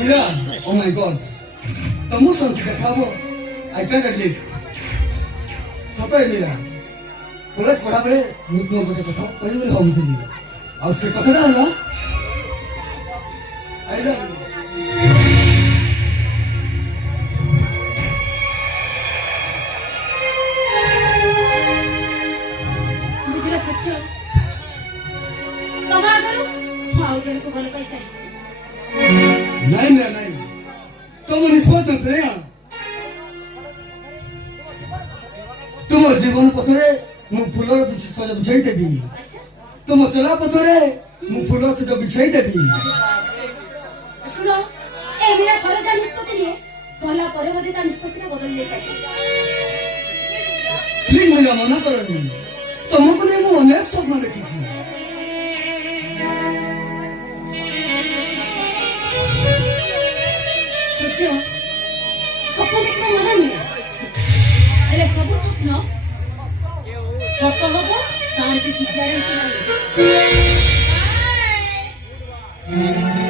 Mira, oh my God. ତମକୁ ସଞ୍ଚି ଦେଖା ହବ I can't believe. ସତରେ ମୀରା କଲେଜ ପଢ଼ାବେଳେ ମୁଁ ତୁମ ଗୋଟେ କଥା କହିବି ବୋଲି ଭାବୁଥିଲି ଆଉ ସେ କଥାଟା ହେଲା I love you. ବୁଝିଲ ସଚ୍ଚ ତମ ଆଗରୁ ମୁଁ ଆଉ ଜଣକୁ ଭଲ ପାଇସାରିଛି। ନାଇଁ ମୀରା ନାଇଁ ତମ ନିଷ୍ପତ୍ତି ପ୍ରେମ तुम जीवन पथरे मु फूलर सजा बिछाई देवी तुम चला पथरे मु फूल सजा बिछाई देवी सुनो ए मेरा थोड़ा जा निष्पत्ति लिए भला परे बदे ता निष्पत्ति बदल ले पाए प्लीज मुझे मना करनी तुमको नहीं मु अनेक स्वप्न देखी छी सत्य स्वप्न देखना मना नहीं हेले सब स्वप्न सत हब तार किसी ग्यारंटी नहीं।